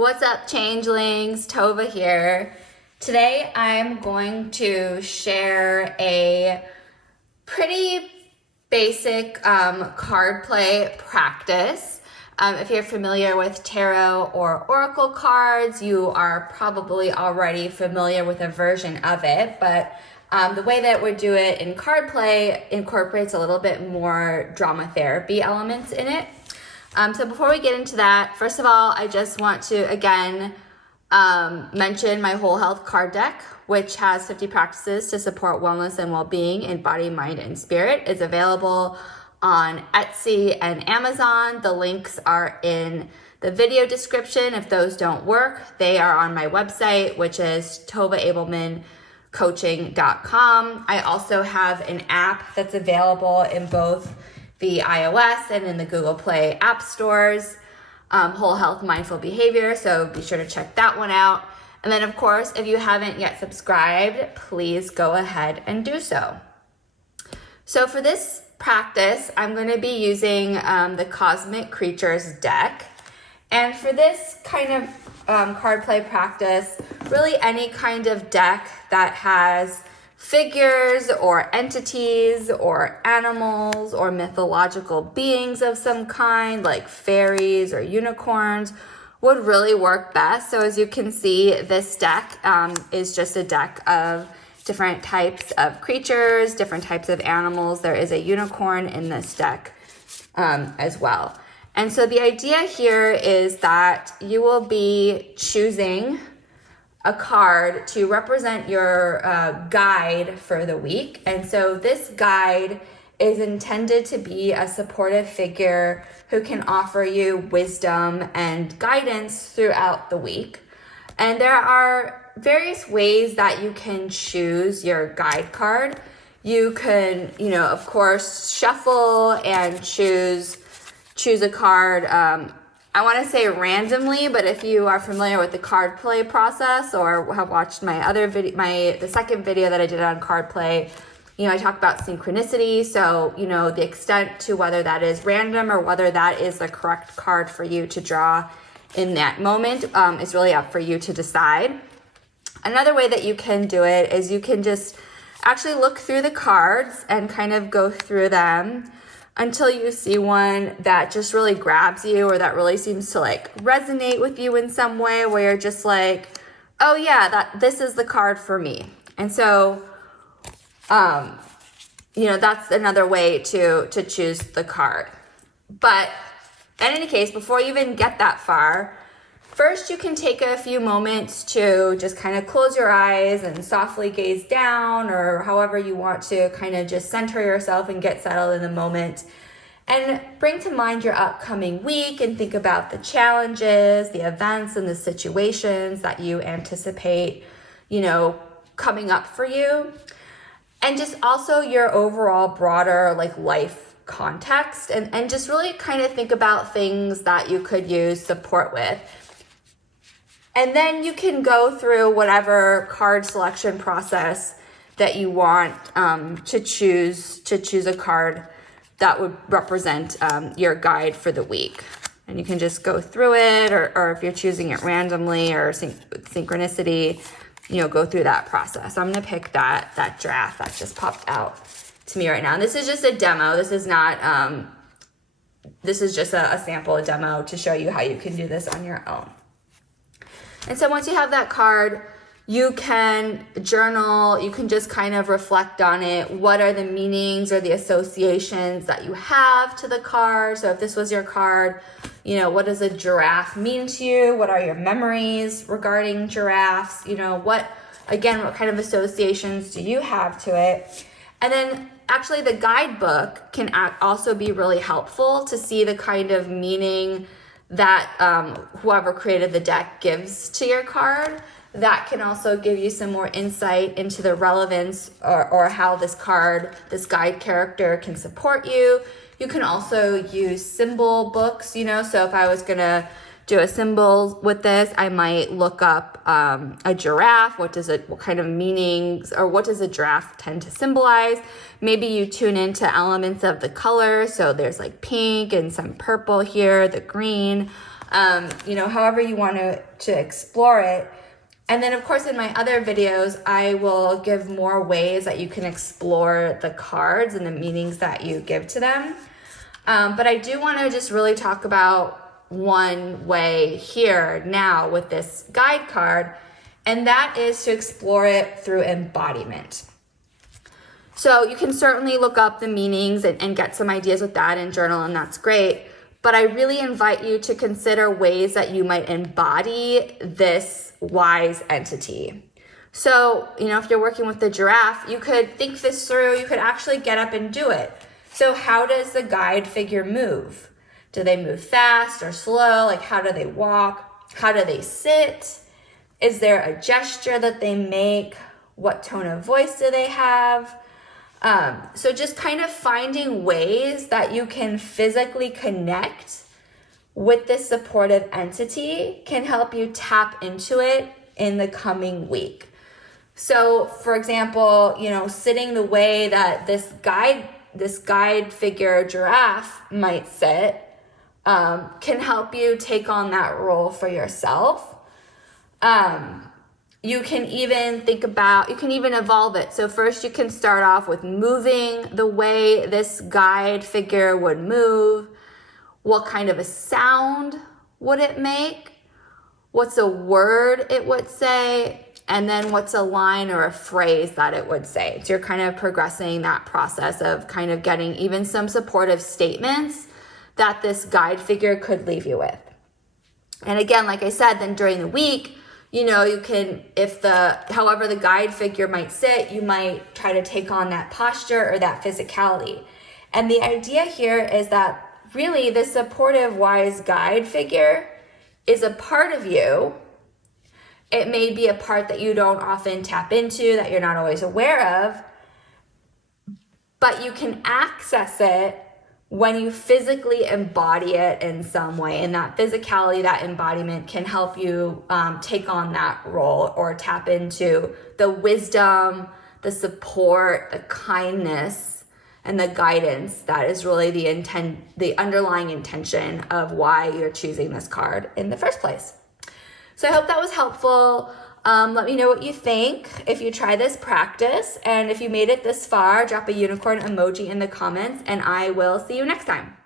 What's up, Changelings? Tova here. Today I'm going to share a pretty basic card play practice. If you're familiar with tarot or oracle cards, you are probably already familiar with a version of it, but the way that we do it in card play incorporates a little bit more drama therapy elements in it. So before we get into that, first of all, I just want to again mention my whole health card deck, which has 50 practices to support wellness and well-being in body, mind, and spirit. It's available on Etsy and Amazon. The links are in the video description. If those don't work, they are on my website, which is tovaabelmancoaching.com. I also have an app that's available in both the iOS and in the Google Play app stores, Whole Health Mindful Behavior, so be sure to check that one out. And then of course, if you haven't yet subscribed, please go ahead and do so. So for this practice, I'm going to be using the Cosmic Creatures deck. And for this kind of card play practice, really any kind of deck that has figures or entities or animals or mythological beings of some kind, like fairies or unicorns, would really work best. So as you can see, this deck is just a deck of different types of creatures, different types of animals. There is a unicorn in this deck as well. And so the idea here is that you will be choosing a card to represent your guide for the week. And so this guide is intended to be a supportive figure who can offer you wisdom and guidance throughout the week. And there are various ways that you can choose your guide card. You can, of course, shuffle and choose a card. I want to say randomly, but if you are familiar with the card play process or have watched my other video, the second video that I did on card play, I talk about synchronicity. So, the extent to whether that is random or whether that is the correct card for you to draw in that moment is really up for you to decide. Another way that you can do it is you can just actually look through the cards and kind of go through them until you see one that just really grabs you or that really seems to resonate with you in some way where you're just like, oh yeah, this is the card for me. And so, that's another way to choose the card. But in any case, before you even get that far, first you can take a few moments to just kind of close your eyes and softly gaze down, or however you want to kind of just center yourself and get settled in the moment. And bring to mind your upcoming week and think about the challenges, the events, and the situations that you anticipate, coming up for you. And just also your overall broader life context, and just really kind of think about things that you could use support with. And then you can go through whatever card selection process that you want to choose a card that would represent your guide for the week. And you can just go through it, or if you're choosing it randomly or synchronicity, go through that process. So I'm gonna pick that draft that just popped out to me right now. And this is just a demo. This is not, this is just a sample, a demo to show you how you can do this on your own. And so once you have that card, you can journal, you can just kind of reflect on it. What are the meanings or the associations that you have to the card? So if this was your card, what does a giraffe mean to you? What are your memories regarding giraffes? What kind of associations do you have to it? And then actually the guidebook can also be really helpful to see the kind of meaning that whoever created the deck gives to your card. That can also give you some more insight into the relevance or how this guide character can support you. You can also use symbol books, so if I was gonna do a symbol with this, I might look up a giraffe. What kind of meanings, or what does a giraffe tend to symbolize? Maybe you tune into elements of the color. So there's pink and some purple here, the green. however you want to explore it. And then of course in my other videos, I will give more ways that you can explore the cards and the meanings that you give to them. But I do want to just really talk about one way here now with this guide card, and that is to explore it through embodiment. So you can certainly look up the meanings and get some ideas with that and journal, and that's great. But I really invite you to consider ways that you might embody this wise entity. So, if you're working with the giraffe, you could think this through. You could actually get up and do it. So how does the guide figure move? Do they move fast or slow? Like, how do they walk? How do they sit? Is there a gesture that they make? What tone of voice do they have? So just kind of finding ways that you can physically connect with this supportive entity can help you tap into it in the coming week. So for example, sitting the way that this guide figure giraffe might sit can help you take on that role for yourself. You can even evolve it. So first you can start off with moving the way this guide figure would move. What kind of a sound would it make? What's a word it would say? And then what's a line or a phrase that it would say? So you're kind of progressing that process of kind of getting even some supportive statements that this guide figure could leave you with. And again, like I said, then during the week, you can, however the guide figure might sit, you might try to take on that posture or that physicality. And the idea here is that really the supportive, wise guide figure is a part of you. It may be a part that you don't often tap into, that you're not always aware of, but you can access it when you physically embody it in some way. And that physicality, that embodiment can help you take on that role or tap into the wisdom, the support, the kindness, and the guidance that is really the underlying intention of why you're choosing this card in the first place. So I hope that was helpful. Let me know what you think if you try this practice. And if you made it this far, drop a unicorn emoji in the comments, and I will see you next time.